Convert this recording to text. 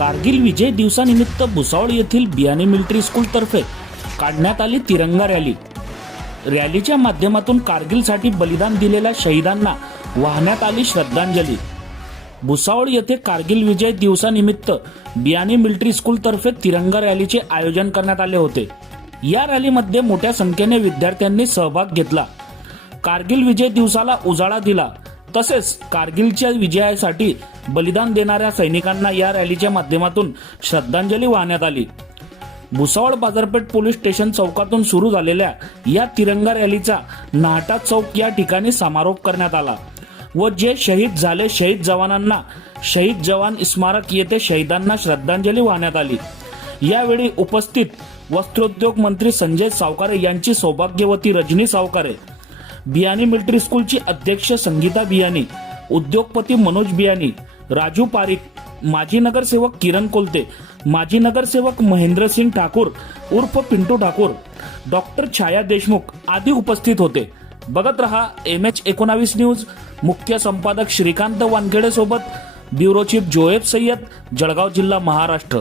कारगिल विजय दिवसानिमित्त भुसावळ येथील बियाणे मिलिटरी स्कूलतर्फे काढण्यात आली तिरंगा रॅली. रॅलीच्या माध्यमातून कारगिलसाठी बलिदान दिलेल्या शहीदांना वाहण्यात आली श्रद्धांजली. भुसावळ येथे कारगिल विजय दिवसानिमित्त बियाणे मिलिटरी स्कूलतर्फे तिरंगा रॅलीचे आयोजन करण्यात आले होते. या रॅलीमध्ये मोठ्या संख्येने विद्यार्थ्यांनी सहभाग घेतला. कारगिल विजय दिवसाला उजाळा दिला. तसेच कारगिलच्या विजयासाठी बलिदान देणाऱ्या सैनिकांना या रॅलीच्या माध्यमातून श्रद्धांजली वाहण्यात आली. भुसावळ बाजारपेठ पोलीस स्टेशन चौकातून सुरू झालेल्या या तिरंगा रॅलीचा नाहटा चौक या ठिकाणी समारोप करण्यात आला व जे शहीद झाले शहीद जवानांना शहीद जवान स्मारक येथे शहीदांना श्रद्धांजली वाहण्यात आली. यावेळी उपस्थित वस्त्रोद्योग मंत्री संजय सावकारे यांची सौभाग्यवती रजनी सावकारे बियाणे मिलिटरी स्कूलची अध्यक्ष संगीता बियाणे उद्योगपती मनोज बियाणे राजू पारिक माजी नगरसेवक किरण कोलते माजी नगरसेवक महेंद्रसिंग ठाकूर उर्फ पिंटू ठाकूर डॉक्टर छाया देशमुख आदी उपस्थित होते. बघत रहा एम एच एकोणावीस न्यूज. मुख्य संपादक श्रीकांत वानखेडे सोबत ब्युरो चीफ जोएब सय्यद जळगाव जिल्हा महाराष्ट्र.